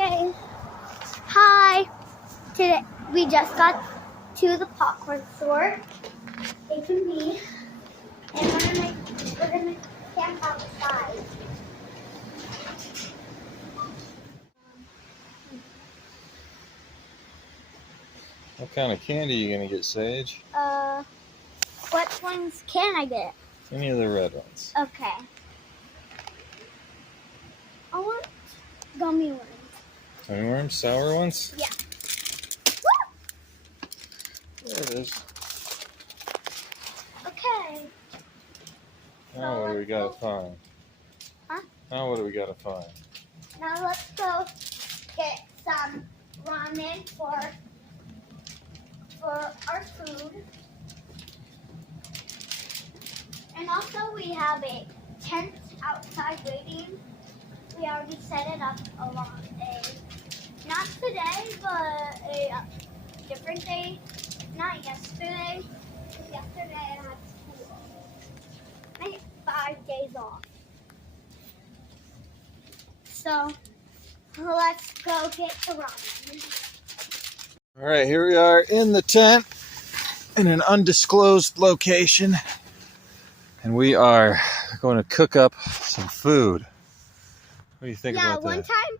Okay. Hi. Today we just got to the popcorn store. H&B, and we're gonna camp outside. What kind of candy are you gonna get, Sage? What ones can I get? Any of the red ones. Okay. I want gummy ones. Gummy worms? Sour ones? Yeah. There it is. Okay. Now what do we gotta find? Huh? Now what do we gotta find? Now let's go get some ramen for our food. And also we have a tent outside waiting. We already set it up not today, but a different day. Not yesterday. Because yesterday I had school. I had 5 days off. So let's go get the ramen. Alright, here we are in the tent in an undisclosed location. And we are going to cook up some food. What do you think about that? Yeah, one time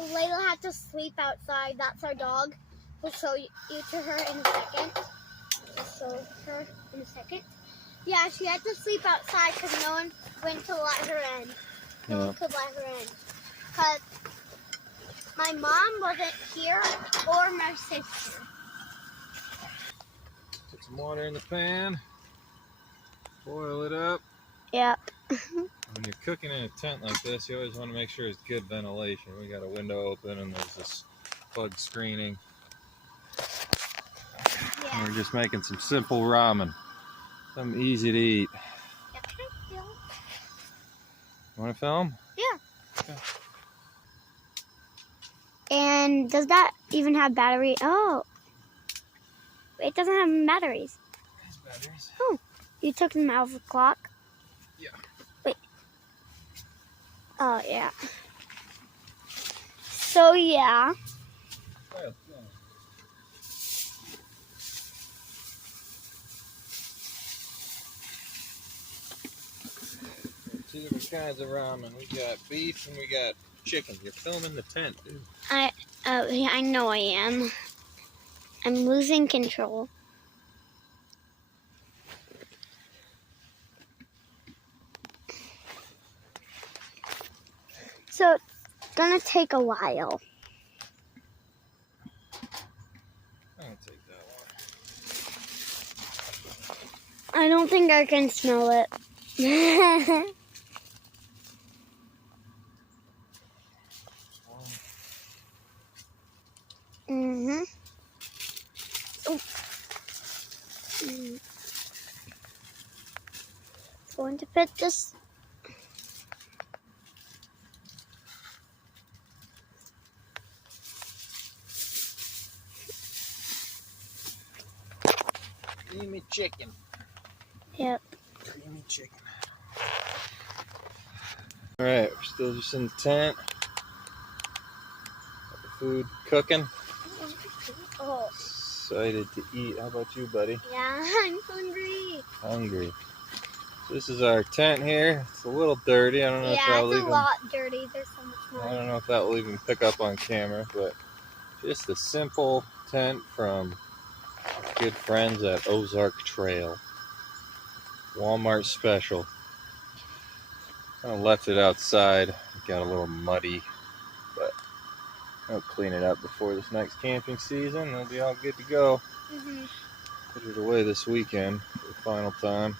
Layla had to sleep outside. That's our dog. We'll show you to her in a second. Yeah, she had to sleep outside because no one went to let her in. No one could let her in. Because my mom wasn't here or my sister. Put some water in the pan. Boil it up. Yep. When you're cooking in a tent like this, you always want to make sure it's good ventilation. We got a window open and there's this bug screening. Yeah. And we're just making some simple ramen. Something easy to eat. Yep. Can I film? You want to film? Yeah. Okay. And does that even have battery? Oh. It doesn't have batteries. There's batteries. Oh. You took them out of the clock? Yeah. Wait. Oh, yeah. So, yeah. Two different kinds of ramen. We got beef and we got chicken. You're filming the tent, dude. I know I am. I'm losing control. So it's gonna take a while. I'll take that one. I don't think I can smell it. Mm-hmm. Oh. Going to fit this. Creamy chicken. Yep. Creamy chicken. Alright, we're still just in the tent. Got the food cooking. Oh. Excited to eat. How about you, buddy? Yeah, I'm hungry. Hungry. So this is our tent here. It's a little dirty. I don't know if Yeah, that'll it's a even. lot dirty. There's so much I more. don't know if that will even pick up on camera, but just a simple tent from good friends at Ozark Trail. Walmart special. I left it outside. It got a little muddy, but I'll clean it up before this next camping season. It'll be all good to go. Mm-hmm. Put it away this weekend for the final time.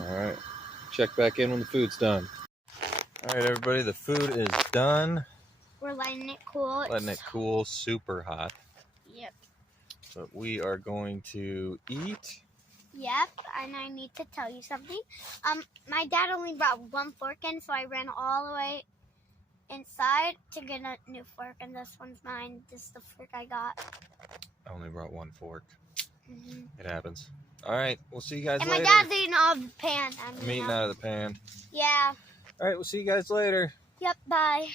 Alright. Check back in when the food's done. Alright, everybody, the food is done. We're letting it cool. Letting it cool, super hot. Yep. But we are going to eat. Yep, and I need to tell you something. My dad only brought one fork in, so I ran all the way inside to get a new fork, and this one's mine. This is the fork I got. I only brought one fork. Mm-hmm. It happens. Alright, we'll see you guys and later. My dad's eating out of the pan. I'm eating out of the pan. Yeah. Alright, we'll see you guys later. Yep, bye.